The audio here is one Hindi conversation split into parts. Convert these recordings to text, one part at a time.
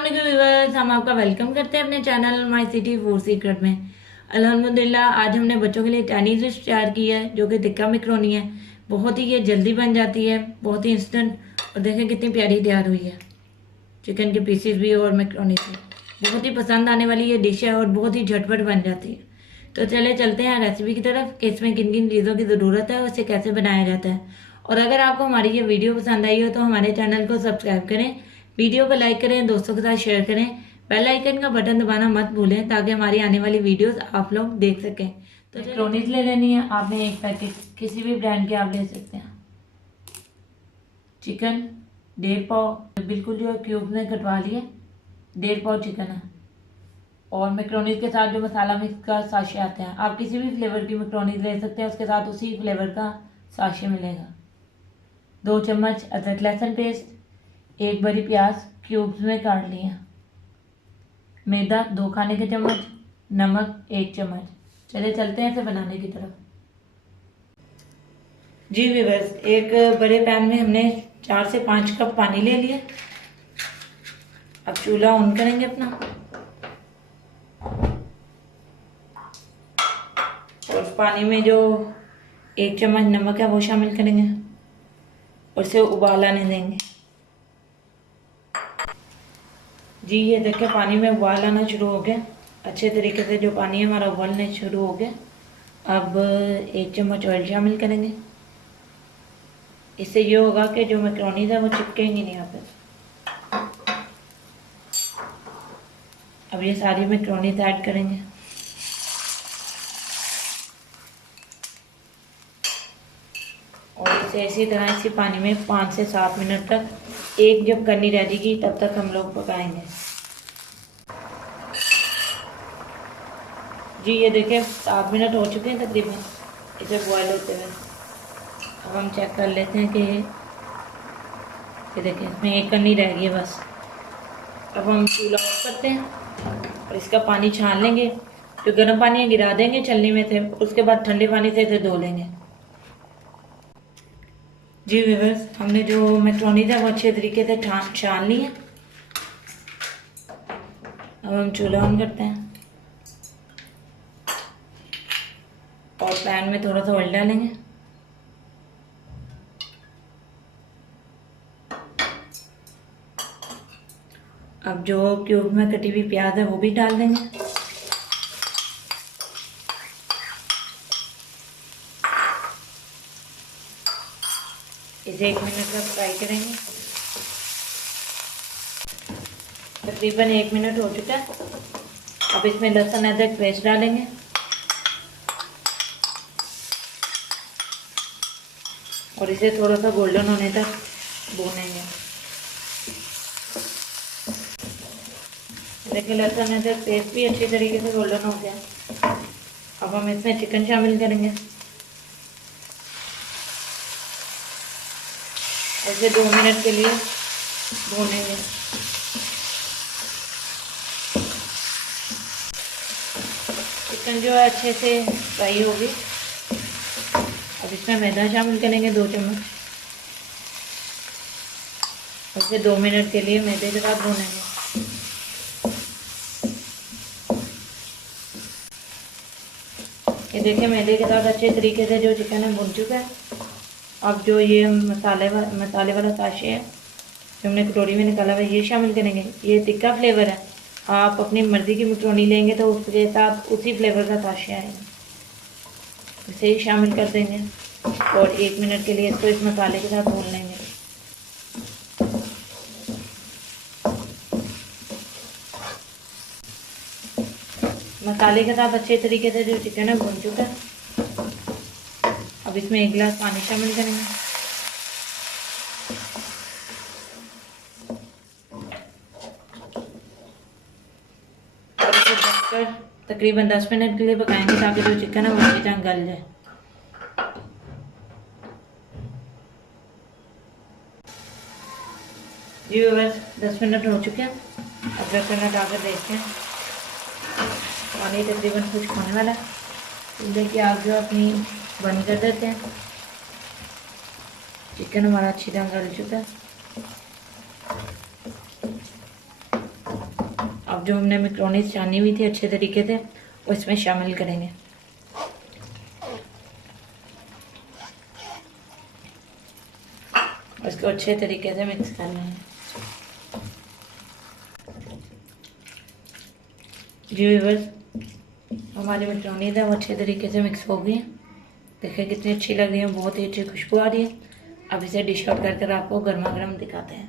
अस्सलाम वालेकुम व्यूअर्स, हम आपका वेलकम करते हैं अपने channel my city food secret में। अल्हम्दुलिल्लाह आज हमने बच्चों के लिए चाइनीज डिश तैयार की है जो कि टिक्का मैकरोनी है। बहुत ही ये जल्दी बन जाती है, बहुत ही इंस्टेंट। और देखें कितनी प्यारी तैयार हुई है, चिकन के पीसेस भी और मैकरोनी से। बहुत ही पसंद आने वाली ये डिश है और बहुत ही झटपट बन जाती है। तो चले चलते हैं रेसिपी की तरफ कि इसमें किन किन चीज़ों की ज़रूरत है और इसे कैसे बनाया जाता है। और अगर आपको हमारी ये वीडियो पसंद आई हो तो हमारे चैनल को सब्सक्राइब करें, वीडियो को लाइक करें, दोस्तों के साथ शेयर करें, बेल आइकन का बटन दबाना मत भूलें ताकि हमारी आने वाली वीडियोस आप लोग देख सकें। तो मैकरोनीज ले लेनी है आपने, एक पैकेट किसी भी ब्रांड के आप ले सकते हैं। चिकन 1.5 पाव बिल्कुल जो क्यूब में कटवा लिए, 1.5 पाव चिकन है। और मैकरोनीज के साथ जो मसाला मिक्स का साशे आते हैं, आप किसी भी फ्लेवर की मैकरोनीज ले सकते हैं, उसके साथ उसी फ्लेवर का साशे मिलेगा। 2 चम्मच अदरक लहसुन पेस्ट, 1 बड़ी प्याज क्यूब्स में काट लिया, मैदा 2 खाने के चम्मच, नमक 1 चम्मच। चलिए चलते हैं इसे बनाने की तरफ। जी व्यूअर्स, एक बड़े पैन में हमने 4 से 5 कप पानी ले लिया। अब चूल्हा ऑन करेंगे अपना और उस पानी में जो 1 चम्मच नमक है वो शामिल करेंगे और इसे उबाल आने देंगे। जी ये देखिए पानी में उबाल आना शुरू हो गया, अच्छे तरीके से जो पानी है हमारा उबालने शुरू हो गया। अब 1 चम्मच ऑयल शामिल करेंगे। इससे ये होगा कि जो मैकरोनीज है वो चिपकेंगी नहीं यहाँ पे। अब ये सारी मैकरोनीज ऐड करेंगे और इसे इसी तरह इसी पानी में 5 से 7 मिनट तक, एक जब करनी रह जाएगी तब तक हम लोग पकाएंगे। जी ये देखिए 7 मिनट हो चुके हैं तकरीबन इसे बॉयल होते हुए। अब हम चेक कर लेते हैं कि ये देखिए इसमें एक करनी रह गई है बस। अब हम चूल्हा ऑफ करते हैं और इसका पानी छान लेंगे। जो गर्म पानी है गिरा देंगे छलनी में से, उसके बाद ठंडे पानी से इसे धो लेंगे। जी व्यूअर्स, हमने जो मैकरोनीज है वो अच्छे तरीके से छान ली है। अब हम चूल्हा ऑन करते हैं और पैन में थोड़ा सा ऑयल डालेंगे। अब जो क्यूब में कटी हुई प्याज है वो भी डाल देंगे। इसे 1 मिनट तक फ्राई करेंगे। तकरीबन 1 मिनट हो चुका है। अब इसमें लहसुन अदरक पेस्ट डालेंगे और इसे थोड़ा सा गोल्डन होने तक भूनेंगे। देखिए लहसुन अदरक पेस्ट भी अच्छी तरीके से गोल्डन हो गया। अब हम इसमें चिकन शामिल करेंगे। ऐसे 2 मिनट के लिए भूनेंगे। चिकन जो है अच्छे से फ्राई होगी। अब इसमें मैदा शामिल करेंगे 2 चम्मच। ऐसे 2 मिनट के लिए मैदे के साथ भूनेंगे। ये देखिए मैदे के साथ अच्छे तरीके से जो चिकन है भुन चुका है। अब जो ये मसाले वाला साशे है जो हमने कटोरी में निकाला हुआ है ये शामिल करेंगे। ये तिक्का फ्लेवर है, आप अपनी मर्ज़ी की मैकरोनी लेंगे तो उसके साथ उसी फ्लेवर का साशे आएगा। इसे ही शामिल कर देंगे और 1 मिनट के लिए इसको इस मसाले के साथ भून लेंगे। मसाले के साथ अच्छे तरीके से जो चिकन है भुन चुका है। अब इसमें 1 गिलास पानी शामिल करेंगे। और इसे ढककर तकरीबन 10 मिनट के लिए पकाएंगे ताकि जो चिकन है वो अच्छी तरह गल जाए। जी व्यूअर्स 10 मिनट हो चुके हैं। अब ढक्कन हटाकर देखते हैं। पानी तकरीबन खुश्क होने वाला है। चूल्हे की आग जो अपनी बंद कर देते हैं। चिकन हमारा अच्छी तरह गल चुका है। जो हमने मैक्रोनी छानी हुई थी अच्छे तरीके से वो इसमें शामिल करेंगे। इसको अच्छे तरीके से मिक्स कर लेंगे। जी व्यूअर्स, हमारी मैक्रोनी है वो अच्छे तरीके से मिक्स हो गई है। देखिए कितनी अच्छी लग रही है, बहुत ही अच्छी खुशबू आ रही है। अब इसे डिश आउट कर आपको गर्मा गर्म दिखाते हैं।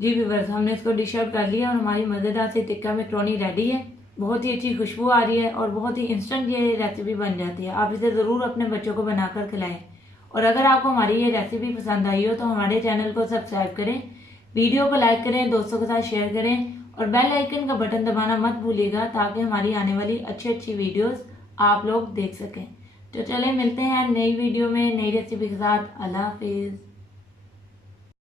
जी व्यूअर्स, हमने इसको डिश आउट कर लिया और हमारी मज़ेदार सी टिक्का मैक्रोनी रेडी है। बहुत ही अच्छी खुशबू आ रही है और बहुत ही इंस्टेंट ये रेसिपी बन जाती है। आप इसे ज़रूर अपने बच्चों को बनाकर खिलाएं। और अगर आपको हमारी ये रेसिपी पसंद आई हो तो हमारे चैनल को सब्सक्राइब करें, वीडियो को लाइक करें, दोस्तों के साथ शेयर करें और बेल आइकन का बटन दबाना मत भूलिएगा ताकि हमारी आने वाली अच्छी अच्छी वीडियोस आप लोग देख सकें। तो चले मिलते हैं नई वीडियो में नई रेसिपी के साथ। अल्लाह हाफिज़।